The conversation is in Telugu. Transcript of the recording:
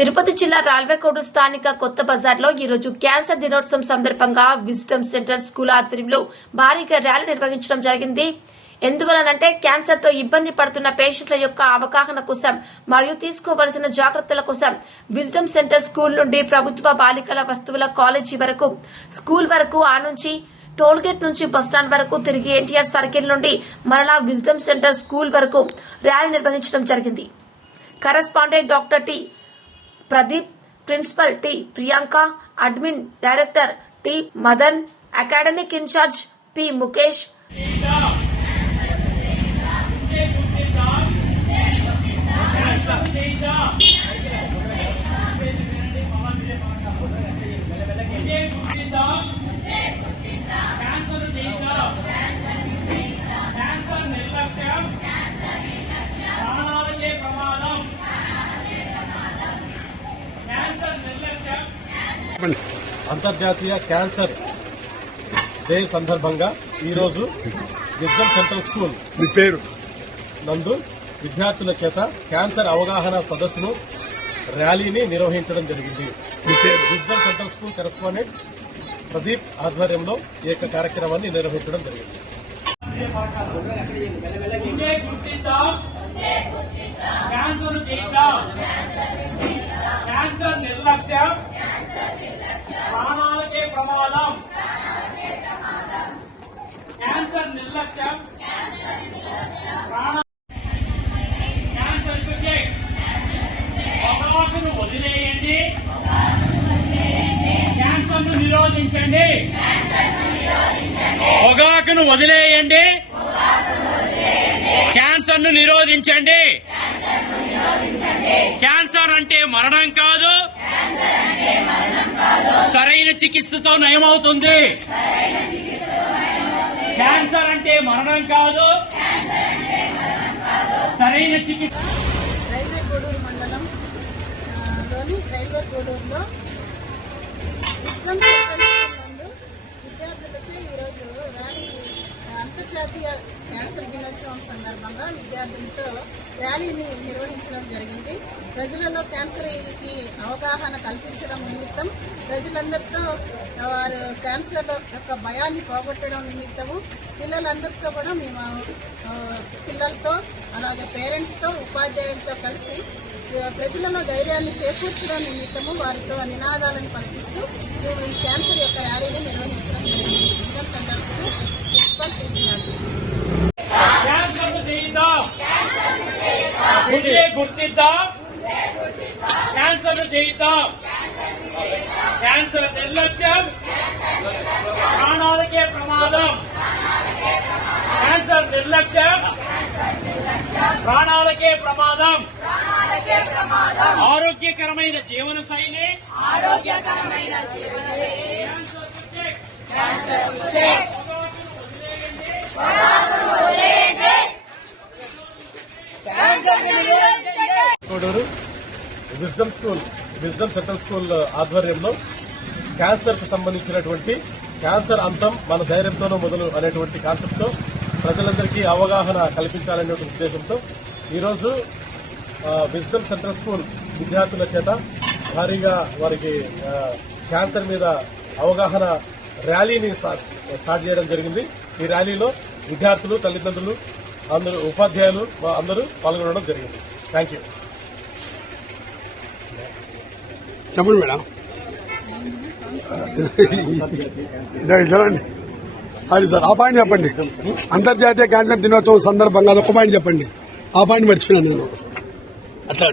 తిరుపతి జిల్లా రాల్వేకోడు స్థానిక కొత్త బజార్లో ఈరోజు క్యాన్సర్ దినోత్సవం సందర్భంగా విజ్డమ్ సెంటర్ స్కూల్ ఆధ్వర్యంలో భారీగా ర్యాలీ నిర్వహించడం జరిగింది. ఎందువలనంటే క్యాన్సర్ తో ఇబ్బంది పడుతున్న పేషెంట్ల యొక్క అవగాహన కోసం మరియు తీసుకోవలసిన జాగ్రత్తల కోసం విజ్డమ్ సెంటర్ స్కూల్ నుండి ప్రభుత్వ బాలికల వస్తువుల కాలేజీ వరకు స్కూల్ వరకు ఆ నుంచి టోల్గేట్ నుంచి బస్టాండ్ వరకు తిరిగి ఎన్టీఆర్ సర్కిల్ నుండి మరలా విజ్డమ్ సెంటర్ స్కూల్ వరకు ర్యాలీ నిర్వహించడం జరిగింది. Correspondent doctor T Pradeep, principal T Priyanka, admin director T Madan, academic incharge P Mukesh, అంతర్జాతీయ క్యాన్సర్ డే సందర్భంగా ఈరోజు విజ్డమ్ సెంట్రల్ స్కూల్ నందు విద్యార్థుల చేత క్యాన్సర్ అవగాహన సదస్సును ర్యాలీని నిర్వహించడం జరిగింది. Wisdom central school correspondent Pradeep ఆధ్వర్యంలో ఈ యొక్క కార్యక్రమాన్ని నిర్వహించడం జరిగింది. క్యాన్సర్ నిర్లక్ష్యం ప్రాణాలకే ప్రమాదం. క్యాన్సర్ నిర్లక్ష్యం క్యాన్సర్ పొగాకును వదిలేయండి, క్యాన్సర్ను నిరోధించండి. పొగాకును వదిలేయండి, క్యాన్సర్ను నిరోధించండి. క్యాన్సర్ అంటే మరణం కాదు, సరైన చికిత్సతో నయమవుతుంది. క్యాన్సర్ అంటే మరణం కాదు, సరైన చికిత్స. రైల్వే కోడూరు మండలం లోని రైల్వే కోడూరులో విజ్డమ్ సెంటర్ నందు విద్యార్థులచే ఈరోజు ర్యాలీ అంతర్జాతీయ క్యాన్సర్ దినోత్సవం సందర్భంగా విద్యార్థులతో ర్యాలీని నిర్వహించడం జరిగింది. ప్రజలలో క్యాన్సర్కి అవగాహన కల్పించడం నిమిత్తం ప్రజలందరితో వారు క్యాన్సర్ యొక్క భయాన్ని పోగొట్టడం నిమిత్తము పిల్లలందరితో కూడా మేము పిల్లలతో అలాగే పేరెంట్స్తో ఉపాధ్యాయులతో కలిసి ప్రజలలో ధైర్యాన్ని చేకూర్చడం నిమిత్తము వారితో నినాదాలను పలికిస్తూ మేము ఈ క్యాన్సర్ యొక్క ర్యాలీని నిర్వహించడం జరిగింది. విజ్డమ్ సెంటర్ ప్రిన్సిపల్ గుర్తిద్దాం, క్యాన్సర్ జయిద్దాం. క్యాన్సర్ నిర్లక్ష్యం ప్రాణాలకే ప్రమాదం. క్యాన్సర్ నిర్లక్ష్యం ప్రాణాలకే ప్రమాదం. ఆరోగ్యకరమైన జీవన శైలి కోడూరు విజ్డమ్ సెంట్రల్ స్కూల్ ఆధ్వర్యంలో క్యాన్సర్ కు సంబంధించినటువంటి క్యాన్సర్ అంతం మన ధైర్యంతోనూ మొదలు అనేటువంటి కాన్సెప్ట్ తో ప్రజలందరికీ అవగాహన కల్పించాలనే ఉద్దేశంతో ఈరోజు విజ్డమ్ సెంట్రల్ స్కూల్ విద్యార్థుల చేత భారీగా వారికి క్యాన్సర్ మీద అవగాహన ర్యాలీని స్టార్ట్ చేయడం జరిగింది. ఈ ర్యాలీలో విద్యార్థులు, తల్లిదండ్రులు, అందరూ ఉపాధ్యాయులు అందరూ పాల్గొనడం జరిగింది. Thank you. చెప్పండి మేడం. చూడండి, సారీ సార్, ఆ పాయింట్ చెప్పండి. అంతర్జాతీయ క్యాన్సర్ దినోత్సవం సందర్భంగా అదొక పాయింట్ చెప్పండి. ఆ పాయింట్ మర్చిపోయినాను నేను. అట్లా